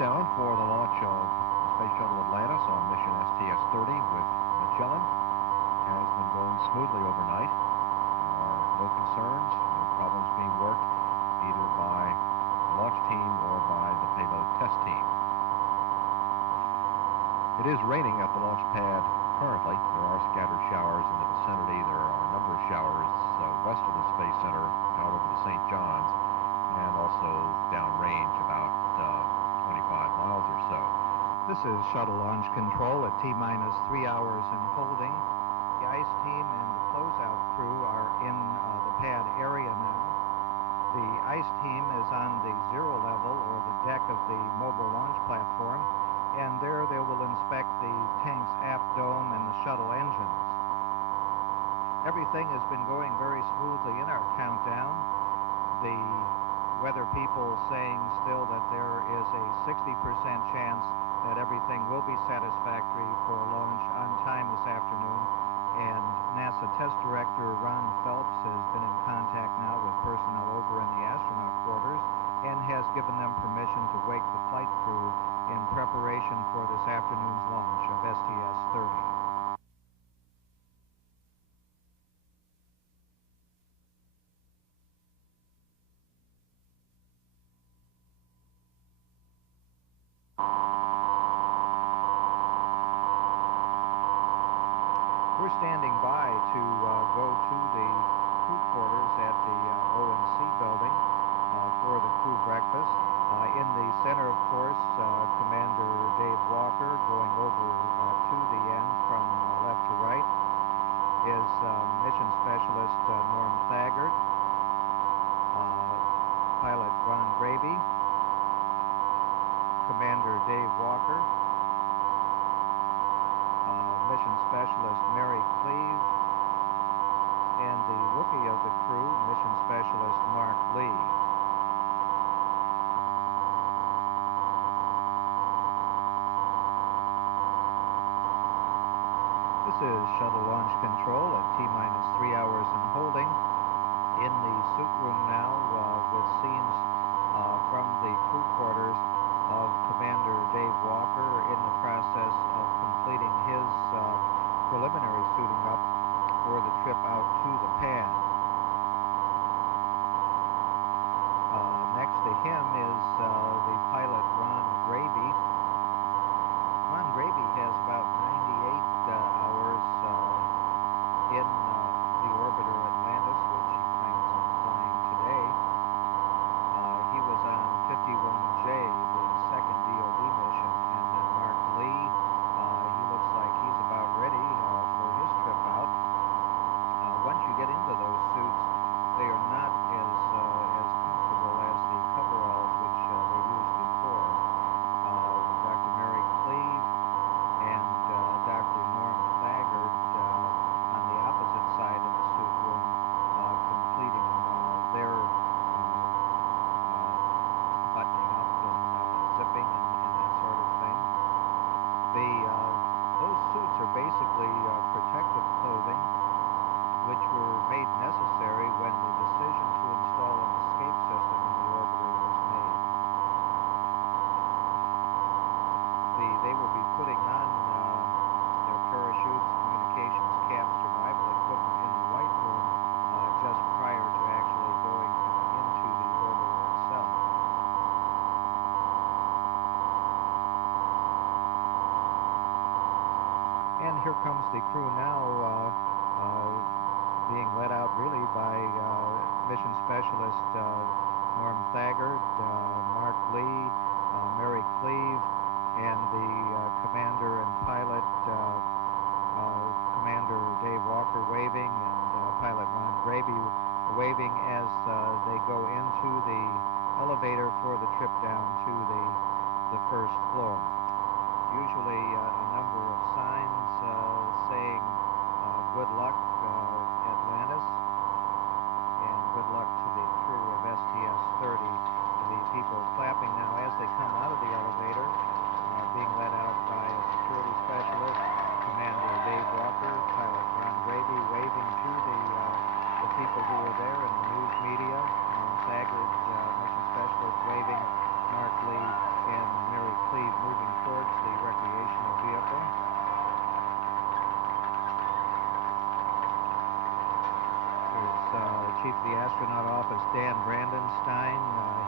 countdown for the launch of Space Shuttle Atlantis on mission STS-30 with Magellan has been going smoothly overnight. There are no concerns, no problems being worked either by the launch team or by the payload test team. It is raining at the launch pad currently. There are scattered showers in the vicinity. There are a number of showers west of the Space Center out over the St. John's and also downrange about 25 miles or so. This is Shuttle Launch Control at T-minus 3 hours and holding. The ICE team and the closeout crew are in the pad area now. The ICE team is on the zero level, or the deck of the mobile launch platform, and there they will inspect the tank's aft dome and the shuttle engines. Everything has been going very smoothly in our countdown. The weather people saying still that there is a 60% chance that everything will be satisfactory for launch on time this afternoon. And NASA Test Director Ron Phelps has been in contact now with personnel over in the astronaut quarters and has given them permission to wake the flight crew in preparation for this afternoon's launch of STS-30. We're standing by to go to the crew quarters at the O&C building for the crew breakfast. In the center, of course, Commander Dave Walker going over to the end from left to right is Mission Specialist Norm Thagard, Pilot Ron Gravy, Commander Dave Walker, Mission Specialist Mary Cleve, and the rookie of the crew, Mission Specialist Mark Lee. This is Shuttle Launch Control at T-minus 3 hours and holding. In the suit room now with scenes from the crew quarters of Commander Dave Walker in the process of completing his preliminary suiting up for the trip out to the pad. Next to him is the pilot Ron Gravy. Ron Gravy has about 98 hours in the orbiter Atlantis, which he plans on flying today. He was on 51J, the second DOB mission, and then Mark Lee, he looks like he's about ready for his trip out. Once you get into those suits, they are not as comfortable as the coveralls which they used before. Dr. Mary Cleve and Dr. Norm Thagard on the opposite side of the suit room completing their buttoning up and zipping and that sort of thing. Those suits are basically protective clothing which were made necessary when the decision to install an escape system in the orbiter was made. They will be putting on their parachutes, communications caps, survival equipment in the White Room just prior to actually going into the orbiter itself. And here comes the crew now, being led out really by Mission Specialist Norm Thagard, Mark Lee, Mary Cleve, and the commander and pilot, Commander Dave Walker waving, and pilot Ron Gravy waving as they go into the elevator for the trip down to the first floor. Usually a number of signs saying good luck Atlantis, and good luck to the crew of STS-30. The people clapping now as they come out of the elevator, being led out by a security specialist, Commander Dave Walker, pilot Ron Gravy waving to the people who were there in the news media, Thagard, mission specialist waving, Mark Lee and Mary Chief of the Astronaut Office, Dan Brandenstein.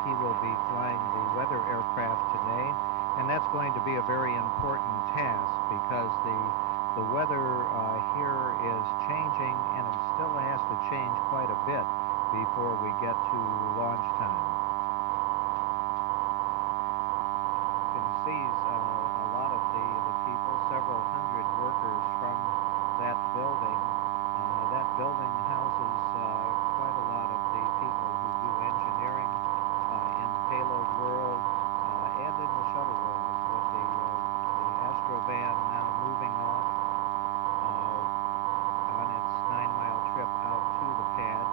He will be flying the weather aircraft today, and that's going to be a very important task because the weather here is changing, and it still has to change quite a bit before we get to launch time. You can see a lot of the people, several hundred workers from that building. That building houses quite a lot of the people who do engineering in the payload world and in the shuttle world, with the Astrovan now moving off on its 9-mile trip out to the pad.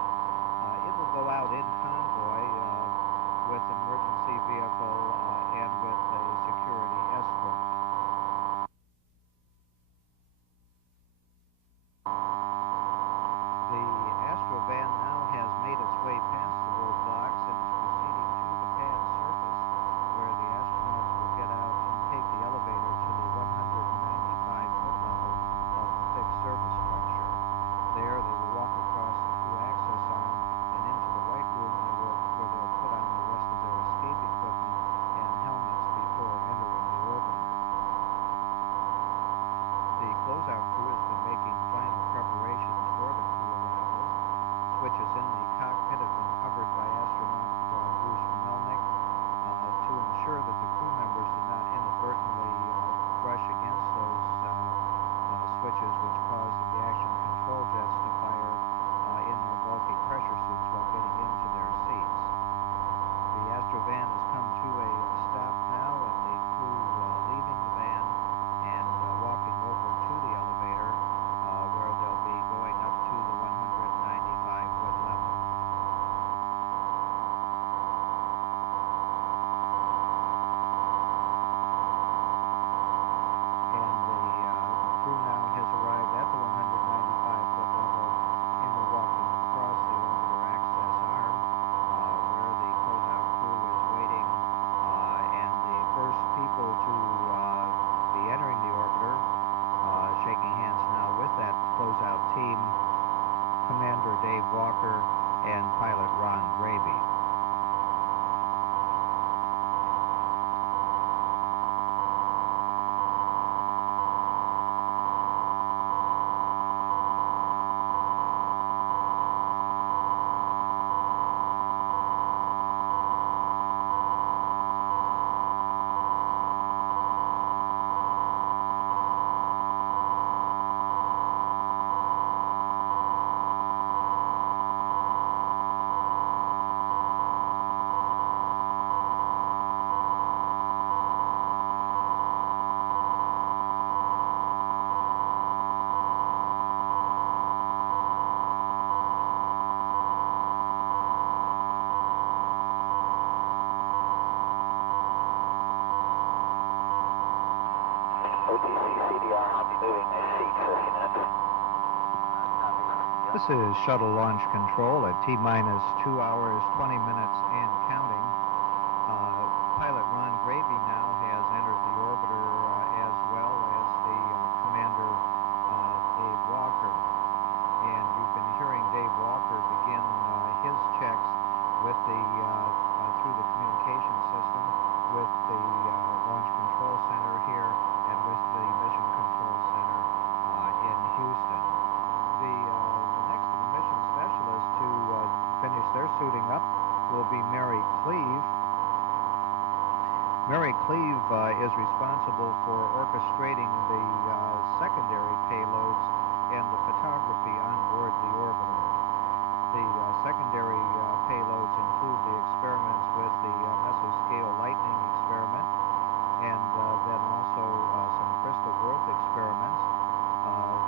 It will go out in convoy with an emergency vehicle and with a security escort. The Astrovan now has made its way past the roadblocks and is proceeding to the pad surface, where the astronauts will get out and take the elevator to the 195-foot level of the fixed service structure. There, they will walk across the crew access arm and into the white room where they'll put on the rest of their escape equipment and helmets before entering the orbiter. The closeout crew has been making final preparations for the crew arrivals. Switches in the cockpit have been covered by astronaut Bruce Melnick to ensure that the crew members did not inadvertently brush against those switches, which caused the reaction control jets to fire in their bulky pressure suits while getting into their seats. The Astrovan has come to a stop now, and the crew leaving the van and walking over to the elevator where they'll be going up to the 195-foot level. And the crew now has arrived at the 195-foot level and are walking across the orbiter access arm where the closeout crew is waiting, and the first people to be entering the orbiter, shaking hands now with that closeout team, Commander Dave Walker and pilot Ron Graby. OTC CDR, I'll be moving this seat 50 minutes. This is Shuttle Launch Control at T-minus 2 hours, 20 minutes and counting. Pilot Ron Graby now has entered the orbiter as well as the Commander Dave Walker. And you've been hearing Dave Walker begin his checks with the through the communication system with the Launch Control Center here and with the Mission Control Center in Houston. The next of the mission specialists to finish their suiting up will be Mary Cleve. Mary Cleve is responsible for orchestrating the secondary payloads and the photography on board the orbiter. The secondary payloads include the experiments with the mesoscale lightning experiment and then also some crystal growth experiments.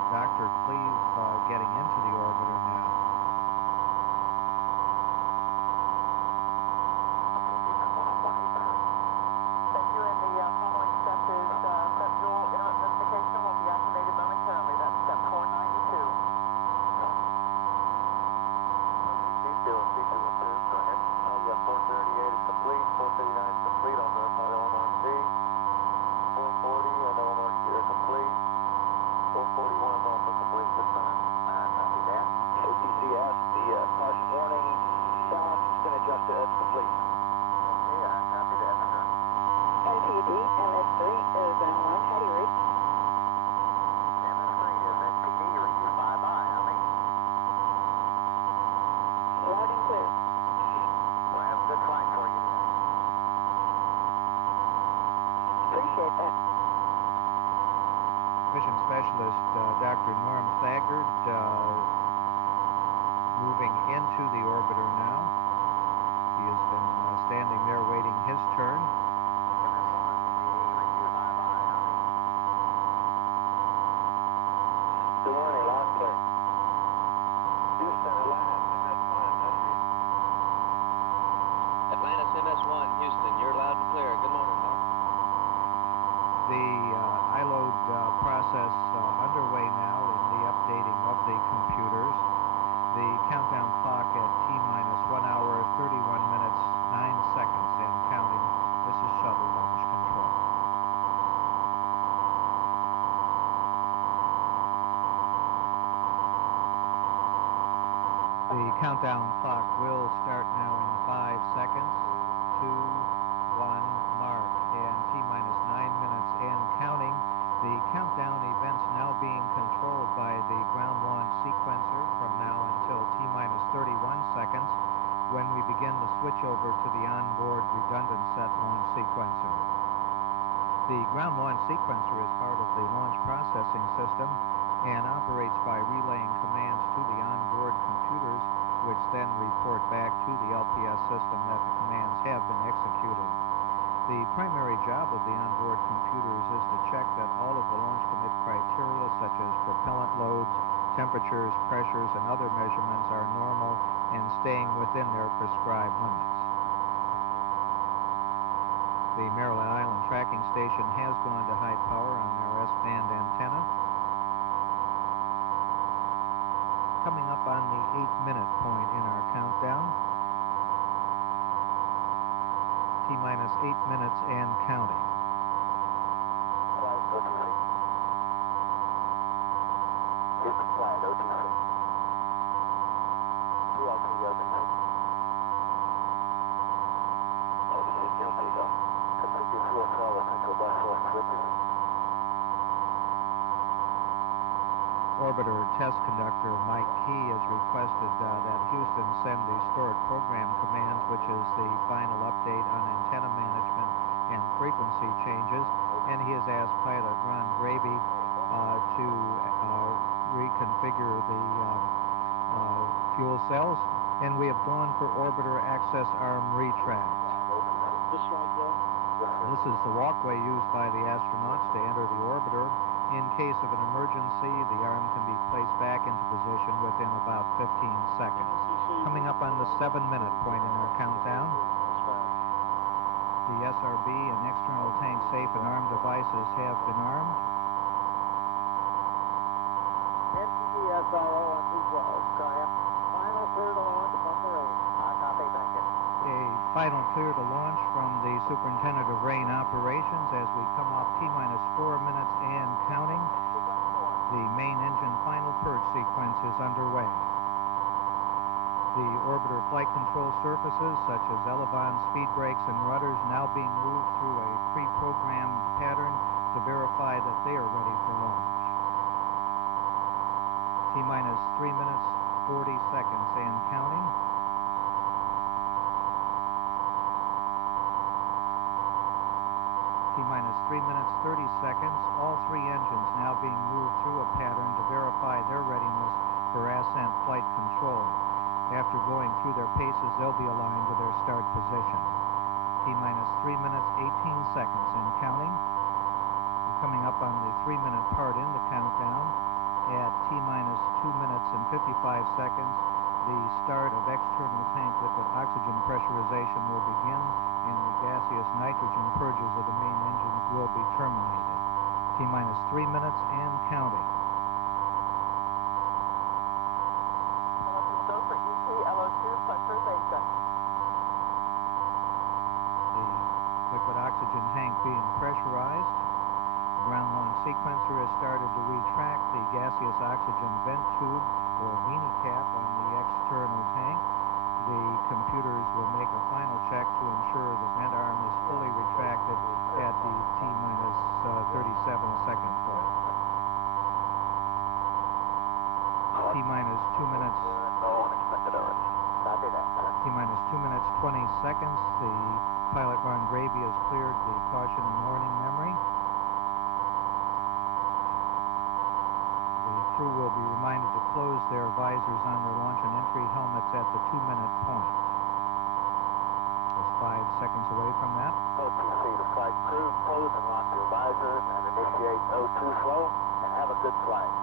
Dr. Cleve getting into the orbiter now. Thank you, and the following step is step dual interrupt notification will be activated momentarily. That's step 492. Yeah, 438 is complete, 439 is complete on the LMRC, 440 and LMRC are complete, 441 is also complete at this time. Copy that. specialist, Dr. Norm Thagard, moving into the orbiter now. He has been standing there waiting his turn. Good morning, loud and clear. Houston, Atlantis, MS-1, entry. Atlantis MS-1, Houston, you're loud and clear. Good morning, Mark. The iLoad process underway now in the updating of the computers. The countdown clock at T-minus 1 hour, 31 minutes, 9 seconds and counting. This is shuttle launch control. The countdown clock will start now in 5 seconds. 2, 1, mark, and T-minus 9 minutes and counting. The countdown events now being controlled by the ground launch sequencer from now until T-minus 31 seconds, when we begin the switch over to the onboard redundant set launch sequencer. The ground launch sequencer is part of the launch processing system and operates by relaying commands to the onboard computers, which then report back to the LPS system that the commands have been executed. The primary job of the onboard computers is to check that all of the launch commit criteria, such as propellant loads, temperatures, pressures, and other measurements, are normal and staying within their prescribed limits. The Magellan Island tracking station has gone to high power on their S-band antenna. Coming up on the 8-minute point in our countdown. T-minus 8 minutes and counting. Flight OTC. Houston flight OTC. TLC OTC. OTC TLC go. Configure fuel cell essential bus source switches. Orbiter test conductor Mike Key has requested that Houston send the stored program commands, which is the final update on antenna management and frequency changes, and he has asked pilot Ron Gravy to reconfigure the fuel cells, and we have gone for orbiter access arm retract. This right there? This is the walkway used by the astronauts to enter the orbiter. In case of an emergency, the arm can be placed back into position within about 15 seconds. Coming up on the 7-minute point in our countdown, the SRB and external tank safe and arm devices have been armed. SRO on 212. Go ahead. Final clear to launch from the range. I copy, thank you. A final clear to launch from the Superintendent of Rain Operations as we come off T-minus 4 minutes and counting. The main engine final purge sequence is underway. The orbiter flight control surfaces, such as elevons, speed brakes, and rudders, now being moved through a pre-programmed pattern to verify that they are ready for launch. T-minus 3 minutes, 40 seconds and counting. T-minus 3 minutes, 30 seconds. All 3 engines now being moved through a pattern to verify their readiness for ascent flight control. After going through their paces, they'll be aligned to their start position. T-minus 3 minutes, 18 seconds and counting. We're coming up on the 3-minute part in the countdown. At T-minus 2 minutes and 55 seconds, the start of external tank liquid oxygen pressurization will begin, and the gaseous nitrogen purges of the main engines will be terminated. T-minus 3 minutes and counting. Go for ET LO2 pressurization. The liquid oxygen tank being pressurized. The ground launch sequencer has started to retract the gaseous oxygen vent tube or mini cap on the external tank. The computers will make a final check to ensure the vent arm is fully retracted at the T-minus 37-second point. T-minus 2 minutes. No unexpected errors. Copy that. T-minus 2 minutes, 20 seconds. The pilot Ron Gravy has cleared the caution and warning memory. crew will be reminded to close their visors on their launch and entry helmets at the 2-minute point. Just 5 seconds away from that. OTC to flight crew, close and lock your visors and initiate O2 flow and have a good flight.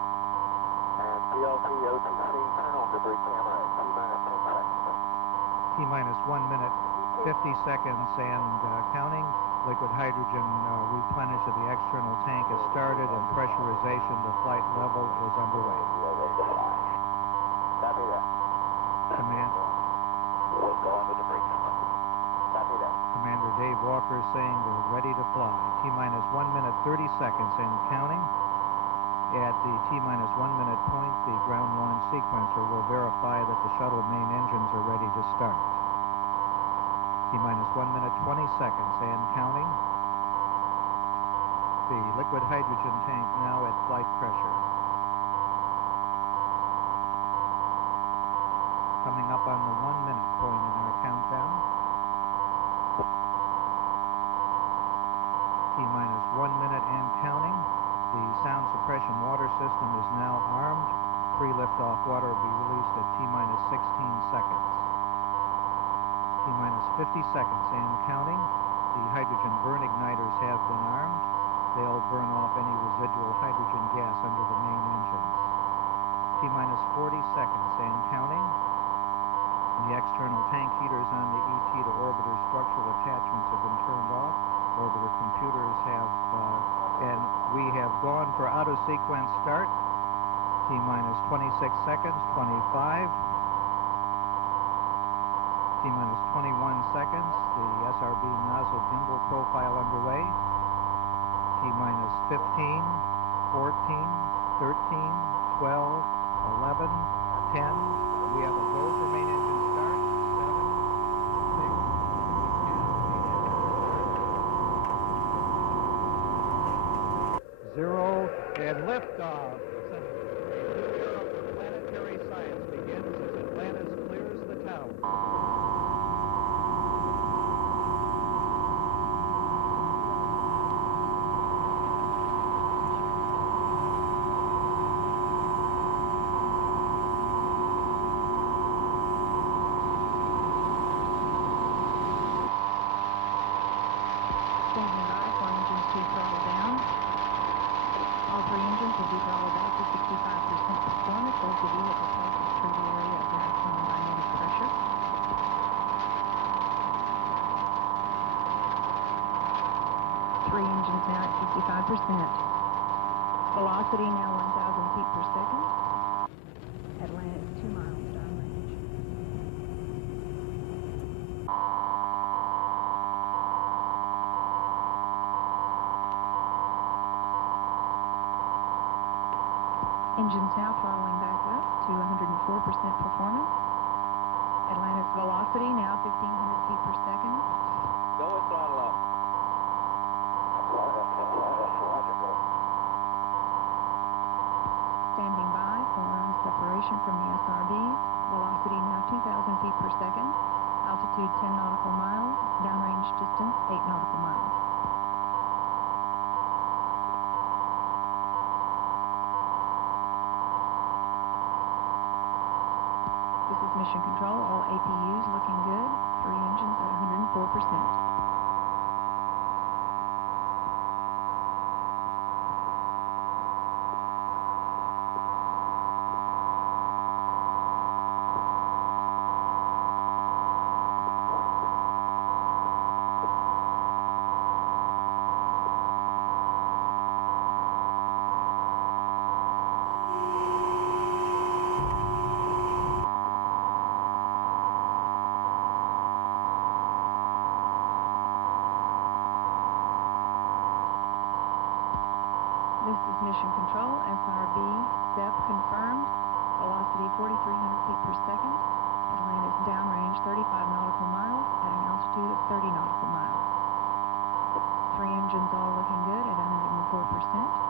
And PLT OTC, turn on debris camera at T-minus 10 seconds. T-minus 1 minute, 50 seconds and counting. Liquid hydrogen replenish of the external tank is started and pressurization to flight level is underway. We're ready to fly. Copy that. Command. We'll go on the debris camera. Copy that. Commander Dave Walker saying they're ready to fly. T-minus 1 minute, 30 seconds and counting. At the T-minus 1 minute point, the ground launch sequencer will verify that the shuttle main engines are ready to start. T-minus 1 minute, 20 seconds and counting. The liquid hydrogen tank now at flight pressure. Coming up on the 1 minute point in our countdown. T-minus 1 minute and counting. The sound suppression water system is now armed. Pre-liftoff water will be released at T-minus 16 seconds. T-minus 50 seconds and counting. The hydrogen burn igniters have been armed. They'll burn off any residual hydrogen gas under the main engines. T-minus 40 seconds and counting. The external tank heaters on the ET to orbiter structural attachments have been turned off. Orbiter computers have, and we have gone for auto-sequence start. T-minus 26 seconds, 25. T-minus 21 seconds. The SRB nozzle gimbal profile underway. T-minus 15, 14, 13, 12, 11, 10. We have a go for main engine start. 7, 6, 5, 4, 3, 2, 1, 0, and liftoff. The year of planetary science begins as Atlantis clears the tower. Standing by for engines to throttle down. All 3 engines will be throttled back to 65% performance as the vehicle passes through the area of maximum dynamic pressure. Three engines now at 65%. Velocity now 1,000 feet per second. Atlantis 2 miles downrange. Engines now throttling back up to 104% performance. Atlantis velocity now 1,500 feet per second. Go with throttle up. Standing by for separation from the SRBs. Velocity now 2,000 feet per second. Altitude 10 nautical miles. Downrange distance 8 nautical miles. This is Mission Control. All APUs looking good. 3 engines at 104%. This is Mission Control, SRB, SEP confirmed, velocity 4,300 feet per second, Atlantis downrange 35 nautical miles at an altitude of 30 nautical miles. 3 engines all looking good at 104%.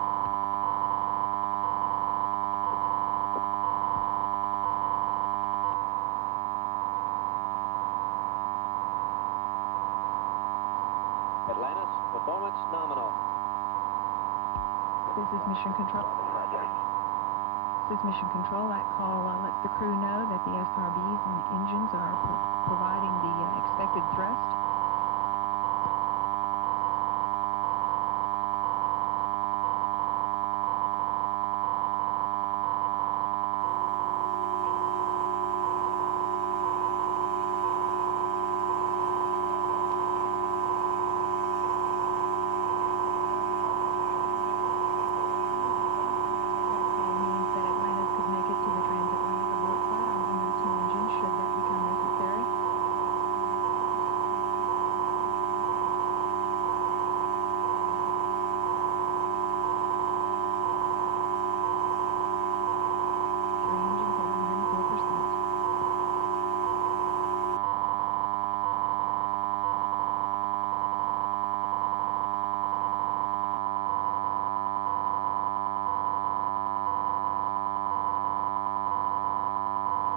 Atlantis, performance nominal. This is Mission Control. is Mission Control. That call lets the crew know that the SRBs and engines are providing the expected thrust.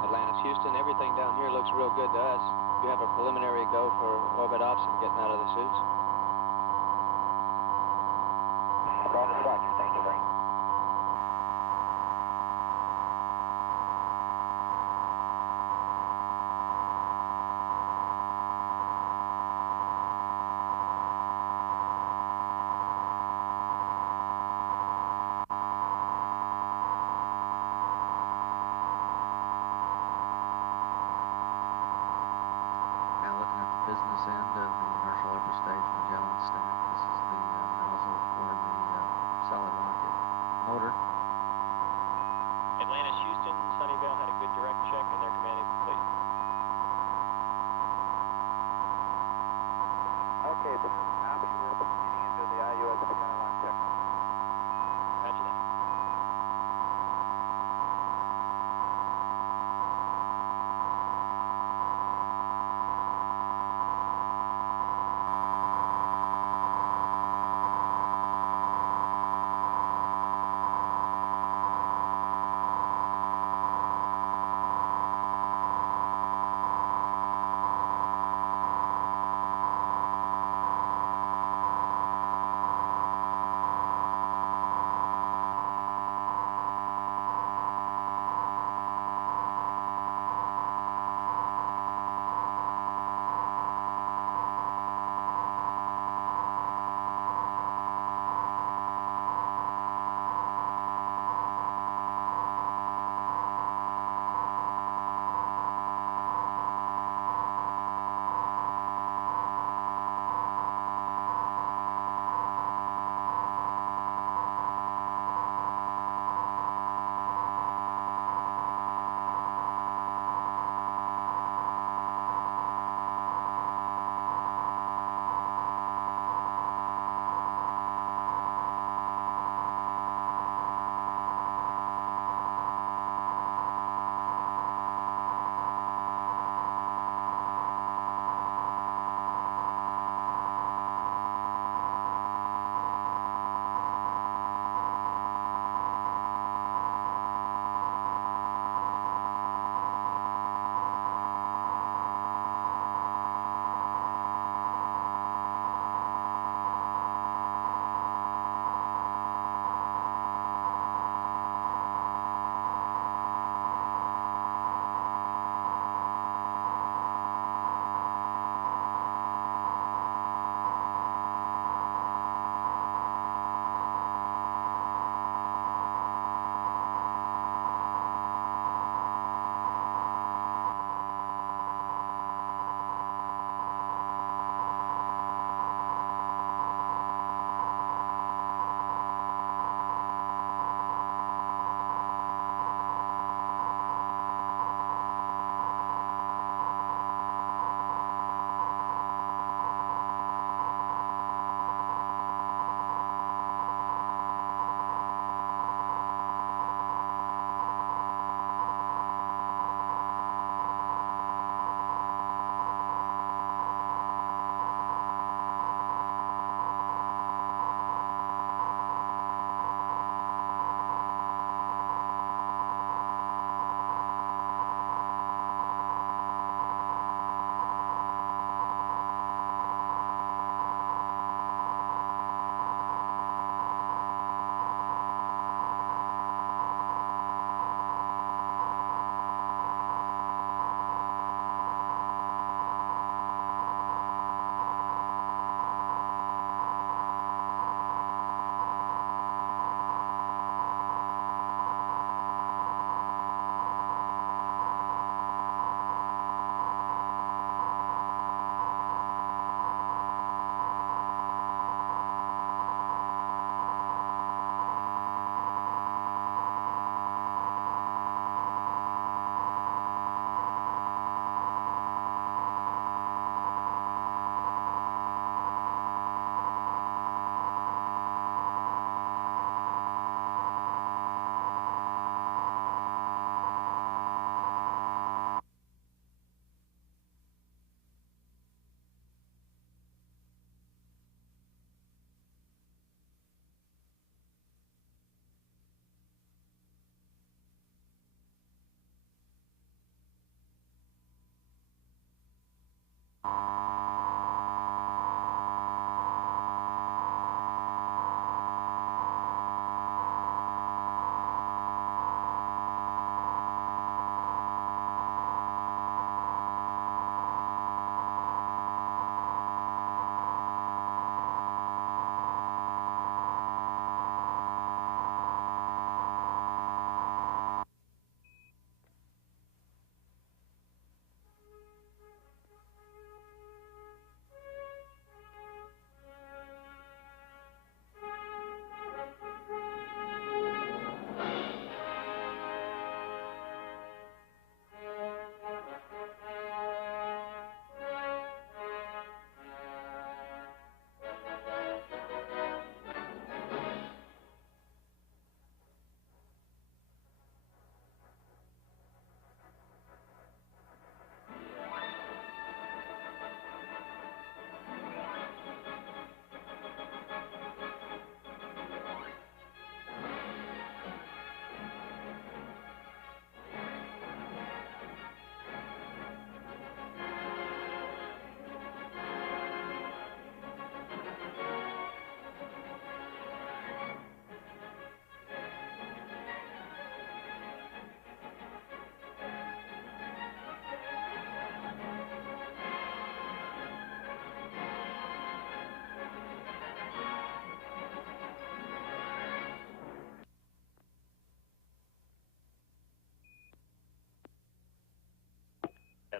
Atlantis, Houston, everything down here looks real good to us. You have a preliminary go for orbit ops and getting out of the suits? Roger, Roger. Thank you, very much. Now looking at the business end of the inertial upper stage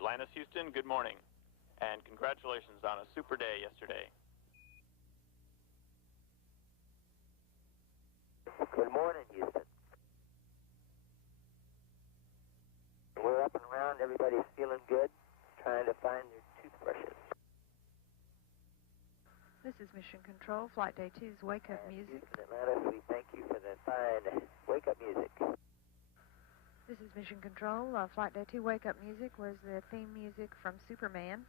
Atlantis, Houston, good morning. And congratulations on a super day yesterday. Good morning, Houston. We're up and around. Everybody's feeling good, trying to find their toothbrushes. This is Mission Control, Flight Day 2's Wake Up Music. Houston, Atlantis, we thank you for the fine wake-up music. This is Mission Control. Flight Day 2 Wake Up Music was the theme music from Superman.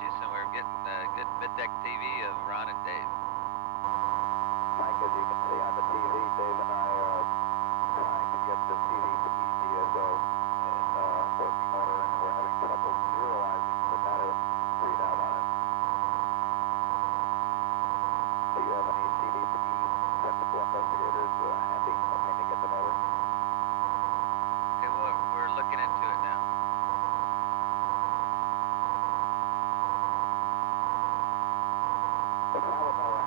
Houston, we're getting good mid-deck TV of Ron and Dave. Mike, as you can see on the TV, Dave and I are trying to get the TV to ETSO in working order, and we're having trouble zeroizing the data readout on it. Do you have any CD to E technical investigators handy? Hoping to get them over. Okay, well, we're looking into it now. The problem, though,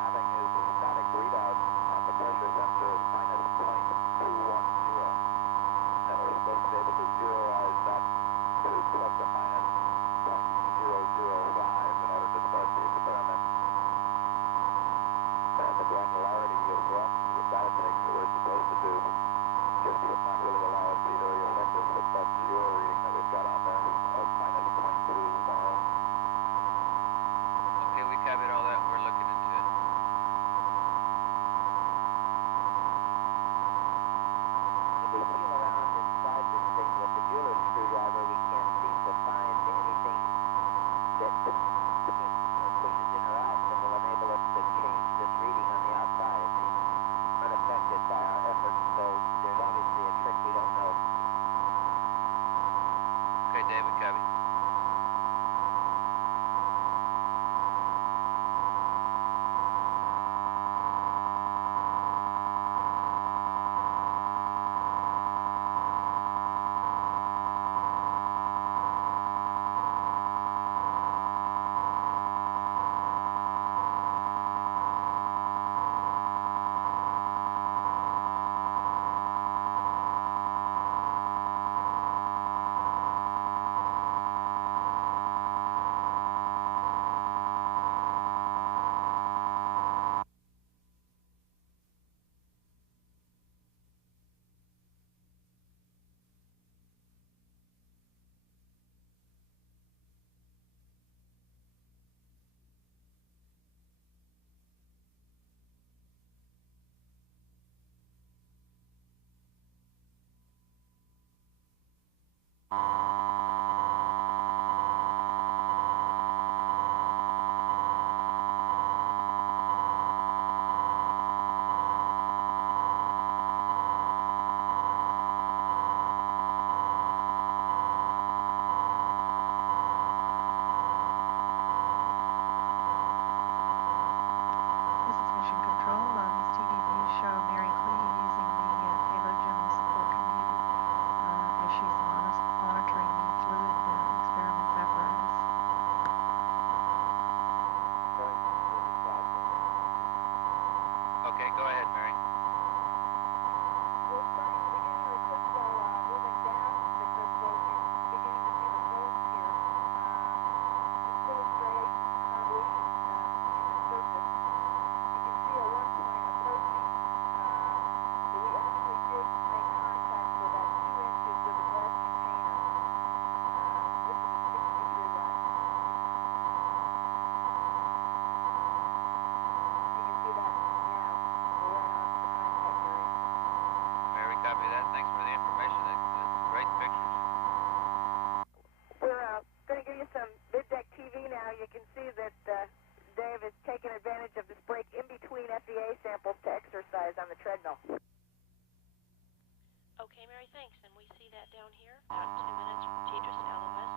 preliminary thanks, and we see that down here, about 2 minutes from Tidra LOS.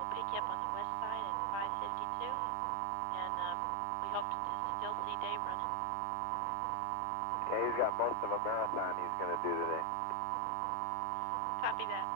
We'll pick you up on the west side at 5:52, and we hope to still see Dave running. Yeah, he's got most of a marathon he's going to do today. Copy that.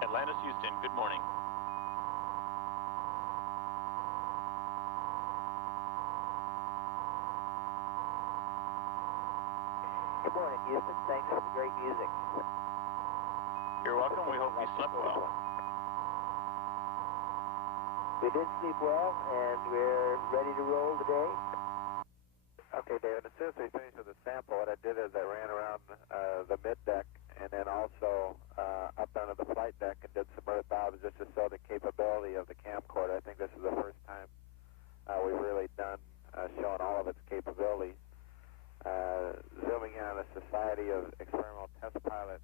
Atlantis, Houston, good morning. Good morning, Houston. Thanks for the great music. You're welcome. We hope you slept well. We did sleep well, and we're ready to roll today. Okay, David, as soon as we finished with the sample, what I did is I ran around the mid-deck and then also up onto the flight deck and did some earth obs just to show the capability of the camcorder. I think this is the first time we've really done showing all of its capabilities. Zooming in on the Society of Experimental Test Pilot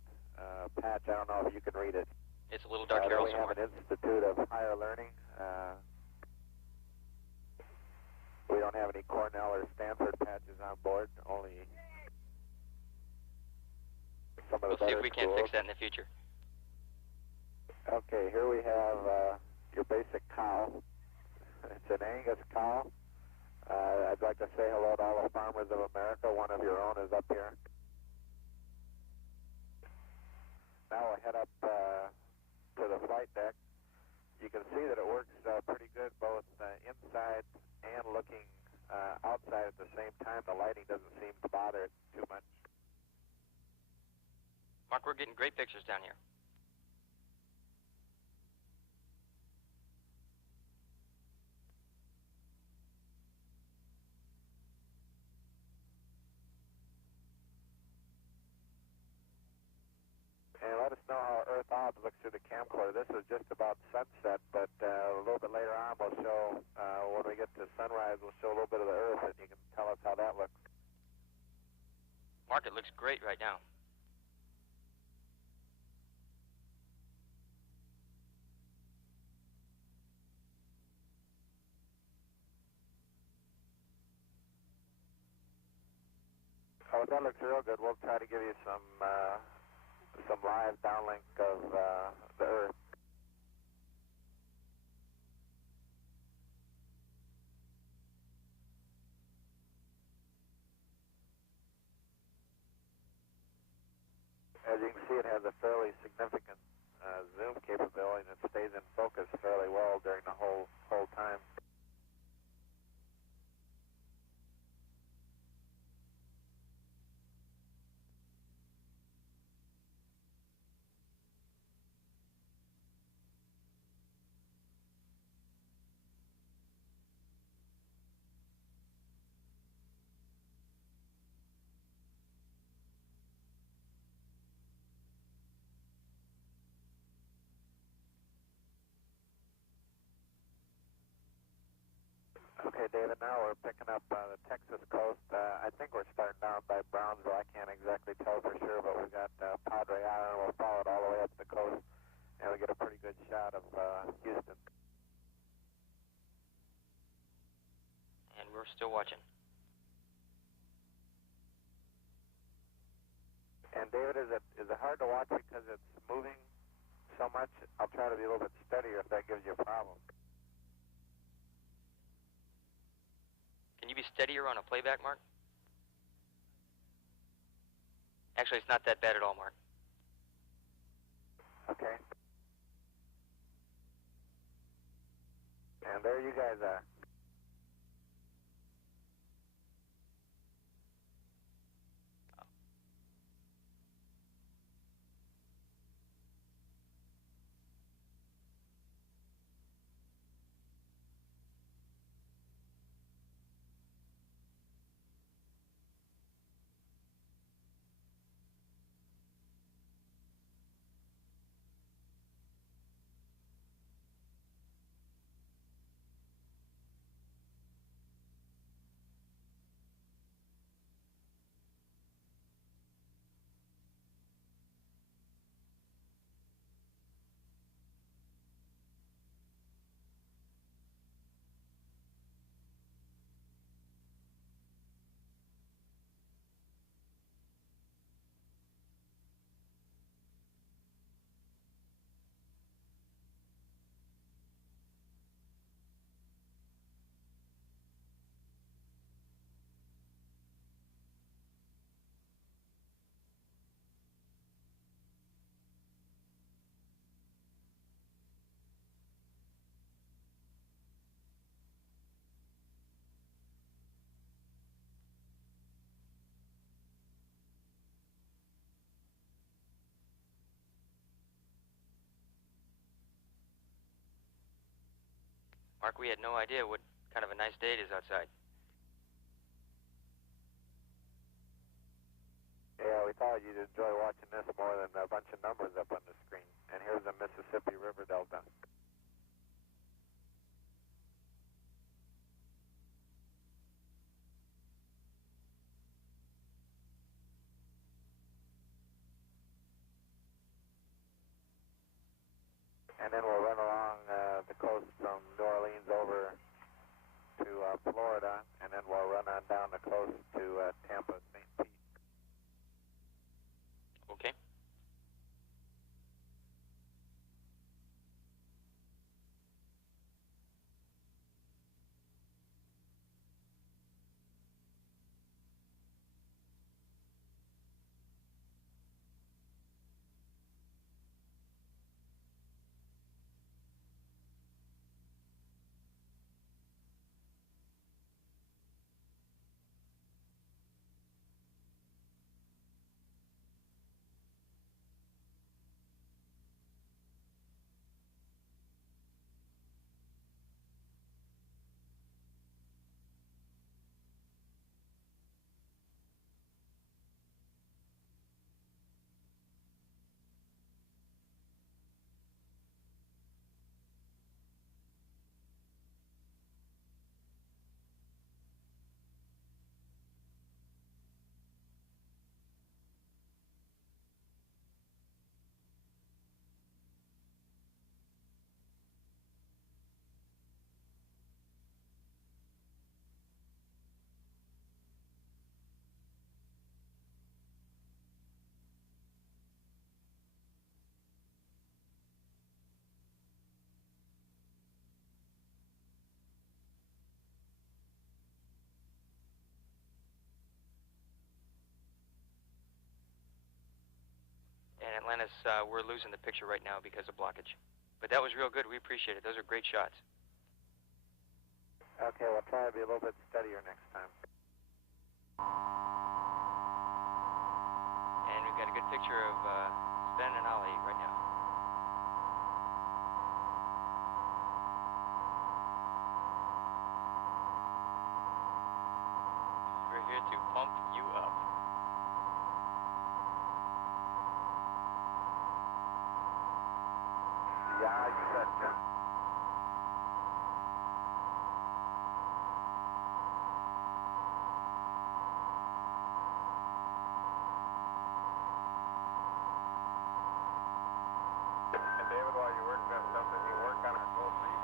patch, I don't know if you can read it. It's a little dark here We also. have an Institute of Higher Learning. We don't have any Cornell or Stanford patches on board, only some of the We'll see better if we can't schools. fix that in the future. Okay, here we have your basic cow. It's an Angus cow. I'd like to say hello to all the farmers of America. One of your own is up here. Now we'll head up to the flight deck. You can see that it works pretty good both inside and looking outside at the same time. The lighting doesn't seem to bother it too much. Mark, we're getting great pictures down here. And let us know how Earth to look through the camcorder. This is just about sunset, but a little bit later on we'll show, when we get to sunrise, we'll show a little bit of the Earth, and you can tell us how that looks. Mark, it looks great right now. Oh, that looks real good. We'll try to give you some live downlink of the Earth. As you can see, it has a fairly significant zoom capability, and it stays in focus fairly well during the whole time. Okay, David, now we're picking up the Texas coast. I think we're starting down by Brownsville. I can't exactly tell for sure, but we've got Padre Island. We'll follow it all the way up the coast, and we get a pretty good shot of Houston. And we're still watching. And David, is it hard to watch because it's moving so much? I'll try to be a little bit steadier if that gives you a problem. Can you be steadier on a playback, Mark? Actually, it's not that bad at all, Mark. Okay. And there you guys are. Mark, we had no idea what kind of a nice day it is outside. Yeah, we thought you'd enjoy watching this more than a bunch of numbers up on the screen. And here's the Mississippi River Delta. And then we'll run along the coast from New Orleans over to Florida, and then we'll run on down the coast to Tampa, St. Pete. Okay. Atlantis, we're losing the picture right now because of blockage. But that was real good. We appreciate it. Those are great shots. Okay, we'll try to be a little bit steadier next time. And we've got a good picture of Sven and Ollie right now. We're here to pump you up. Yeah, you betcha. And David, while you're working on something, you work on a goal for you.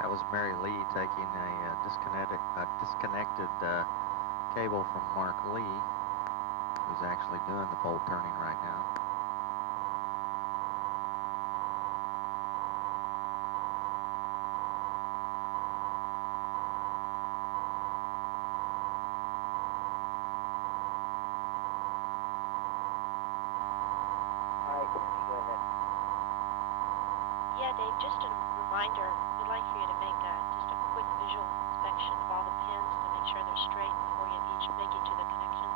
That was Mary Lee taking a disconnected cable from Mark Lee, who's actually doing the pole turning right now. All right, Tammy, go ahead. Yeah, Dave, just a reminder, we'd like for you to make just a quick visual inspection of all the pins to make sure they're straight before you make it to the connections.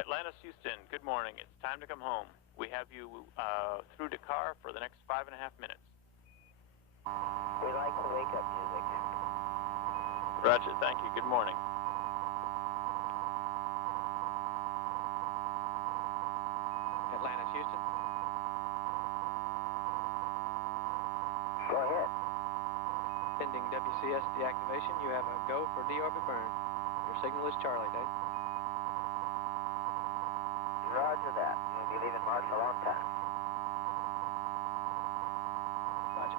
Atlantis, Houston, good morning. It's time to come home. We have you through Dakar for the next 5.5 minutes. We like the wake-up music. Roger, thank you. Good morning. Atlantis, Houston. Go ahead. Pending WCS deactivation, you have a go for deorbit burn. Your signal is Charlie, Dave. Roger that. We'll be leaving Marshall on time. Roger.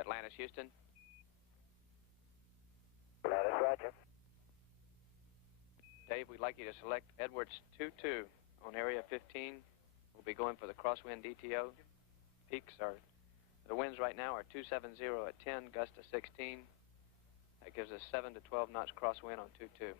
Atlantis, Houston. Atlantis, roger. Dave, we'd like you to select Edwards 22 on area 15. We'll be going for the crosswind DTO. Peaks are, the winds right now are 270 at 10, gust to 16. That gives us 7 to 12 knots crosswind on 22.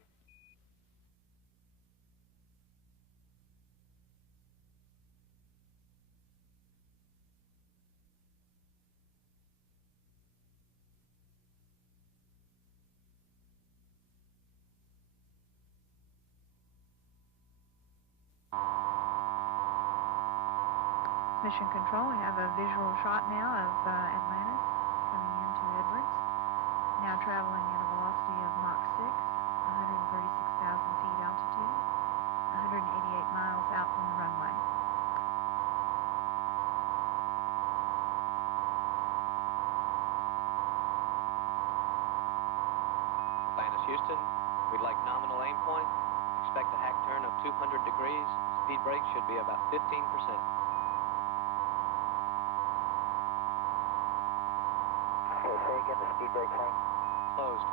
Mission Control, we have a visual shot now of Atlantis coming into Edwards, now traveling at a velocity of Mach 6, 136,000 feet altitude, 188 miles out from the runway. Atlantis, Houston, we'd like nominal aim point. Expect a hack turn of 200 degrees. Speed brake should be about 15%. Say again, the speed brake thing? Closed.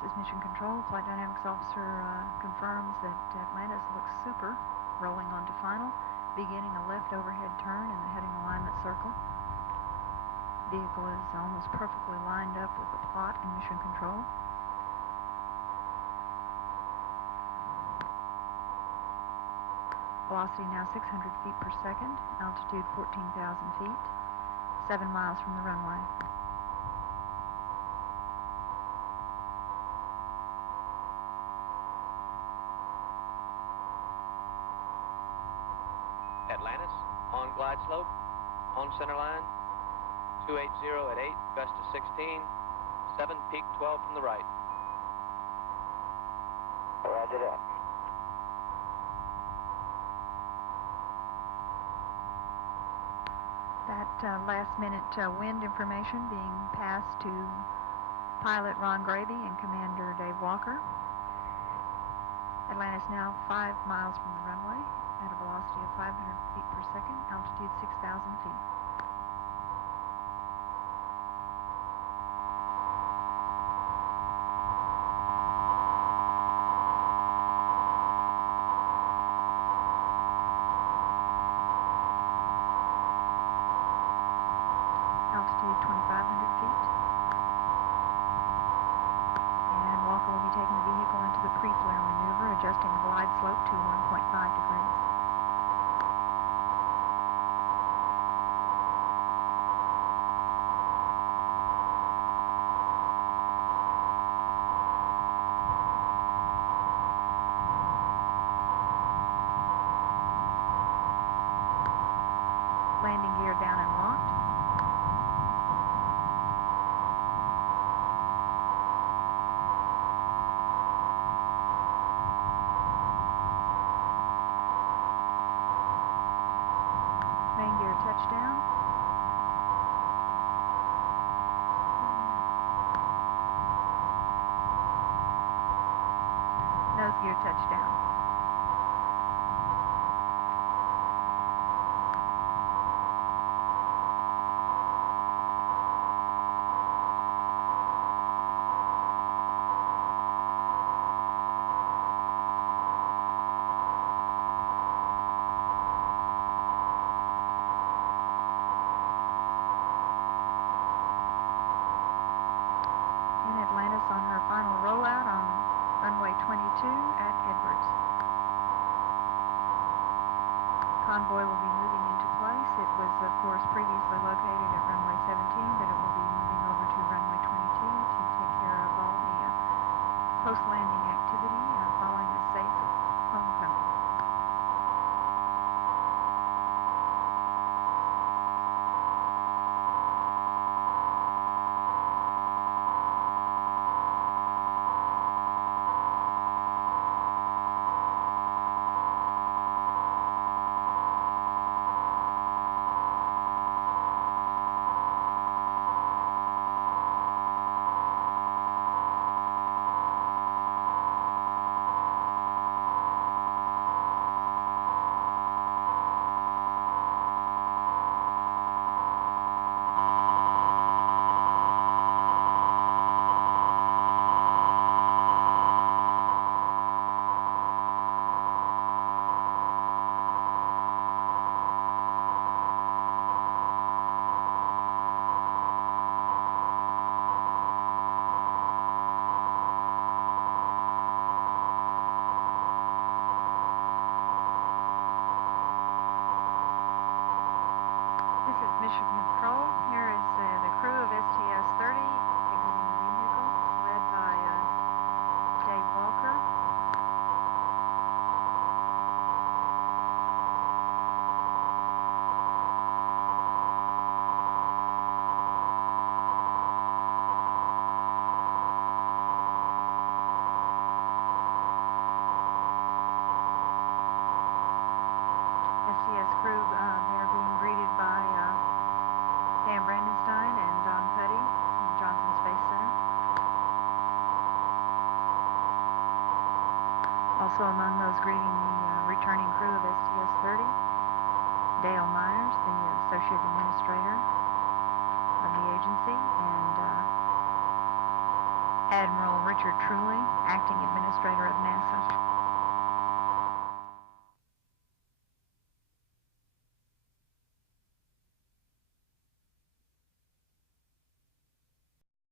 This is Mission Control. Flight Dynamics Officer confirms that Atlantis looks super, rolling onto final, beginning a left overhead turn in the heading alignment circle. Vehicle is almost perfectly lined up with the plot in Mission Control. Velocity now 600 feet per second, altitude 14,000 feet, 7 miles from the runway. Atlantis, on glide slope, on center line, 280 at 8, gust to 16, 7, peak 12 from the right. Roger that. That last-minute wind information being passed to pilot Ron Gravy and Commander Dave Walker. Atlantis now 5 miles from the runway at a velocity of 500 feet per second, altitude 6,000 feet. Altitude 2,500 feet. And Walker will be taking the vehicle into the pre-flare maneuver, adjusting the glide slope to 1.5 degrees. Landing gear down and locked. Main gear touchdown. Nose gear touchdown. Atlantis on her final rollout on runway 22 at Edwards. Convoy will be moving into place. It was, of course, previously located at runway 17, but it will be moving over to runway 22 to take care of all the post-landing activity following a safe homecoming. This is Mission Control. Here is the crew of STS-30 exiting the vehicle, led by Dave Walker. STS crew, they're being greeted by Dan Brandenstein and John Putty from Johnson Space Center. Also among those greeting the returning crew of STS-30, Dale Myers, the Associate Administrator of the agency, and Admiral Richard Truly, Acting Administrator of NASA.